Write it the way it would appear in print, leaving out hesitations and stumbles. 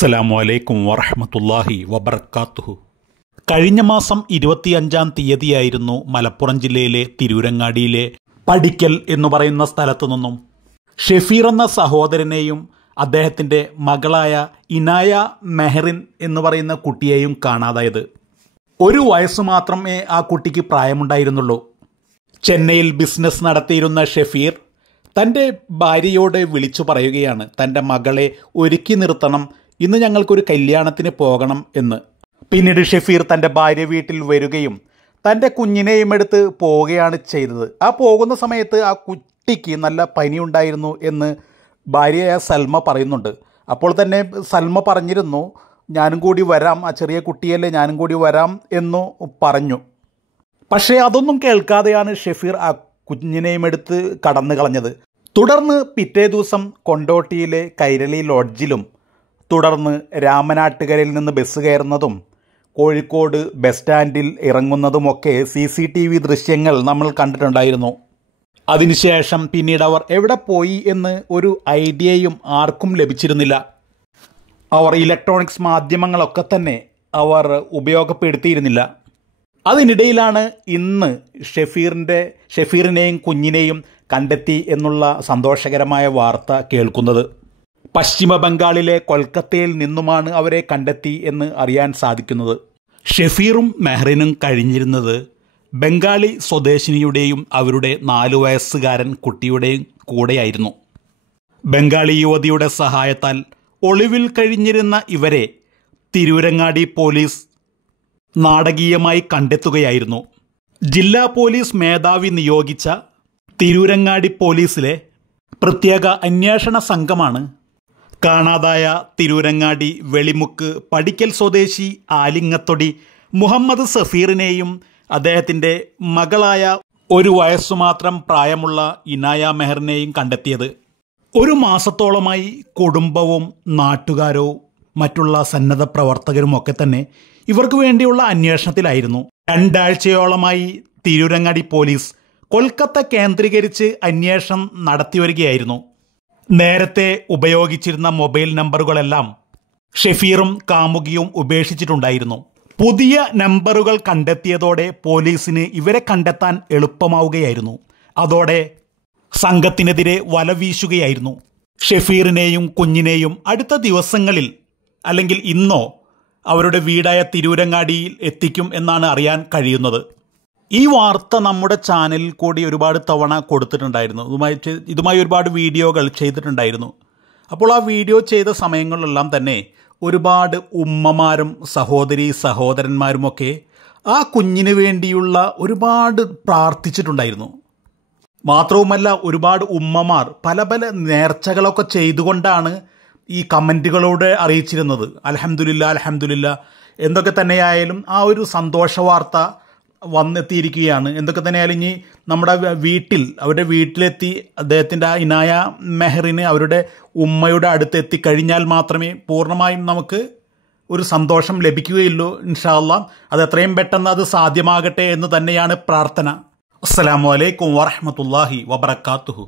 അസ്സലാമു അലൈക്കും വറഹ്മത്തുള്ളാഹി വബറകാതുഹു. കഴിഞ്ഞ മാസം 25-ാം തീയതിയായിരുന്നു മലപ്പുറം ജില്ലയിലെ തിരൂരങ്ങാടിയിലെ പടിക്കൽ എന്ന് പറയുന്ന സ്ഥലത്തു നിന്നും ഷെഫീർ എന്ന സഹോദരനെയും അദ്ദേഹത്തിൻ്റെ മകളായ ഇനായ മെഹറിൻ എന്ന് പറയുന്ന കുട്ടിയെയും കാണാതായത്. 1 വയസ്സ് മാത്രമേ ആ കുട്ടിക്ക് പ്രായമുണ്ടായിരുന്നുള്ളൂ. ചെന്നൈയിൽ ബിസിനസ് നടത്തിയിരുന്ന ഷെഫീർ തൻ്റെ ഭാര്യയോട് വിളിച്ചു പറയുകയാണ്, തൻ്റെ മകളെ ഒരുക്കി നിർത്തണം, ഇന്ന് ഞങ്ങൾക്കൊരു കല്യാണത്തിന് പോകണം എന്ന്. പിന്നീട് ഷെഫീർ തൻ്റെ ഭാര്യ വീട്ടിൽ വരികയും തൻ്റെ കുഞ്ഞിനെയും എടുത്ത് പോവുകയാണ് ചെയ്തത്. ആ പോകുന്ന സമയത്ത് ആ കുട്ടിക്ക് നല്ല പനിയുണ്ടായിരുന്നു എന്ന് ഭാര്യയായ സൽമ പറയുന്നുണ്ട്. അപ്പോൾ തന്നെ സൽമ പറഞ്ഞിരുന്നു, ഞാനും കൂടി വരാം, ആ ചെറിയ കുട്ടിയല്ലേ, ഞാനും കൂടി വരാം എന്നു പറഞ്ഞു. പക്ഷേ അതൊന്നും കേൾക്കാതെയാണ് ഷെഫീർ ആ കുഞ്ഞിനെയും എടുത്ത് കടന്നു കളഞ്ഞത്. തുടർന്ന് പിറ്റേ ദിവസം കൊണ്ടോട്ടിയിലെ കൈരളി ലോഡ്ജിലും തുടർന്ന് രാമനാട്ടുകരയിൽ നിന്ന് ബസ് കയറുന്നതും കോഴിക്കോട് ബസ് സ്റ്റാൻഡിൽ ഇറങ്ങുന്നതുമൊക്കെ CCTV ദൃശ്യങ്ങൾ നമ്മൾ കണ്ടിട്ടുണ്ടായിരുന്നു. അതിനുശേഷം പിന്നീട് അവർ എവിടെ പോയി എന്ന് ഒരു ഐഡിയയും ആർക്കും ലഭിച്ചിരുന്നില്ല. അവർ ഇലക്ട്രോണിക്സ് മാധ്യമങ്ങളൊക്കെ തന്നെ അവർ ഉപയോഗപ്പെടുത്തിയിരുന്നില്ല. അതിനിടയിലാണ് ഇന്ന് ഷെഫീറിനെയും കുഞ്ഞിനെയും കണ്ടെത്തി എന്നുള്ള സന്തോഷകരമായ വാർത്ത കേൾക്കുന്നത്. പശ്ചിമ ബംഗാളിലെ കൊൽക്കത്തയിൽ നിന്നുമാണ് അവരെ കണ്ടെത്തി എന്ന് അറിയാൻ സാധിക്കുന്നത്. ഷെഫീറും മെഹറിനും കഴിഞ്ഞിരുന്നത് ബംഗാളി സ്വദേശിനിയുടെയും അവരുടെ 4 വയസ്സുകാരൻ കുട്ടിയുടെയും കൂടെയായിരുന്നു. ബംഗാളി യുവതിയുടെ സഹായത്താൽ ഒളിവിൽ കഴിഞ്ഞിരുന്ന ഇവരെ തിരൂരങ്ങാടി പോലീസ് നാടകീയമായി കണ്ടെത്തുകയായിരുന്നു. ജില്ലാ പോലീസ് മേധാവി നിയോഗിച്ച തിരൂരങ്ങാടി പോലീസിലെ പ്രത്യേക അന്വേഷണ സംഘമാണ് കാണാതായ തിരൂരങ്ങാടി വെളിമുക്ക് പടിക്കൽ സ്വദേശി ആലിങ്ങത്തൊടി മുഹമ്മദ് സഫീറിനെയും അദ്ദേഹത്തിൻ്റെ മകളായ 1 വയസ്സു മാത്രം പ്രായമുള്ള ഇനായ മെഹറിനെയും കണ്ടെത്തിയത്. 1 മാസത്തോളമായി കുടുംബവും നാട്ടുകാരോ മറ്റുള്ള സന്നദ്ധ പ്രവർത്തകരുമൊക്കെ തന്നെ ഇവർക്ക് വേണ്ടിയുള്ള അന്വേഷണത്തിലായിരുന്നു. 2 ആഴ്ചയോളമായി തിരൂരങ്ങാടി പോലീസ് കൊൽക്കത്ത കേന്ദ്രീകരിച്ച് അന്വേഷണം നടത്തിവരികയായിരുന്നു. നേരത്തെ ഉപയോഗിച്ചിരുന്ന മൊബൈൽ നമ്പറുകളെല്ലാം ഷെഫീറും കാമുകിയും ഉപേക്ഷിച്ചിട്ടുണ്ടായിരുന്നു. പുതിയ നമ്പറുകൾ കണ്ടെത്തിയതോടെ പോലീസിന് ഇവരെ കണ്ടെത്താൻ എളുപ്പമാവുകയായിരുന്നു. അതോടെ സംഘത്തിനെതിരെ വല വീശുകയായിരുന്നു. ഷെഫീറിനെയും കുഞ്ഞിനെയും അടുത്ത ദിവസങ്ങളിൽ അല്ലെങ്കിൽ ഇന്നോ അവരുടെ വീടായ തിരൂരങ്ങാടിയിൽ എത്തിക്കും എന്നാണ് അറിയാൻ കഴിയുന്നത്. ഈ വാർത്ത നമ്മുടെ ചാനലിൽ കൂടി ഒരുപാട് തവണ കൊടുത്തിട്ടുണ്ടായിരുന്നു. ഇതുമായി ഒരുപാട് വീഡിയോകൾ ചെയ്തിട്ടുണ്ടായിരുന്നു. അപ്പോൾ ആ വീഡിയോ ചെയ്ത സമയങ്ങളിലെല്ലാം തന്നെ ഒരുപാട് ഉമ്മമാരും സഹോദരന്മാരുമൊക്കെ ആ കുഞ്ഞിന് വേണ്ടിയുള്ള ഒരുപാട് പ്രാർത്ഥിച്ചിട്ടുണ്ടായിരുന്നു. മാത്രവുമല്ല, ഒരുപാട് ഉമ്മമാർ പല നേർച്ചകളൊക്കെ ചെയ്തുകൊണ്ടാണ് ഈ കമൻറ്റുകളോട് അറിയിച്ചിരുന്നത്. അൽഹംദുലില്ലാ എന്തൊക്കെ തന്നെയായാലും ആ ഒരു സന്തോഷ വാർത്ത വന്നെത്തിയിരിക്കുകയാണ്. എന്തൊക്കെ തന്നെയായാലും ഇനി നമ്മുടെ അവരുടെ വീട്ടിലെത്തി അദ്ദേഹത്തിൻ്റെ ആ ഇനായ മെഹറിന് അവരുടെ ഉമ്മയുടെ അടുത്ത് എത്തിക്കഴിഞ്ഞാൽ മാത്രമേ പൂർണ്ണമായും നമുക്ക് ഒരു സന്തോഷം ലഭിക്കുകയുള്ളൂ. ഇൻഷാ അല്ലാഹ് അത് എത്രയും പെട്ടെന്ന് അത് സാധ്യമാകട്ടെ എന്ന് തന്നെയാണ് പ്രാർത്ഥന. അസ്സലാമു അലൈക്കും വറഹ്മത്തുള്ളാഹി വബറകാതുഹു.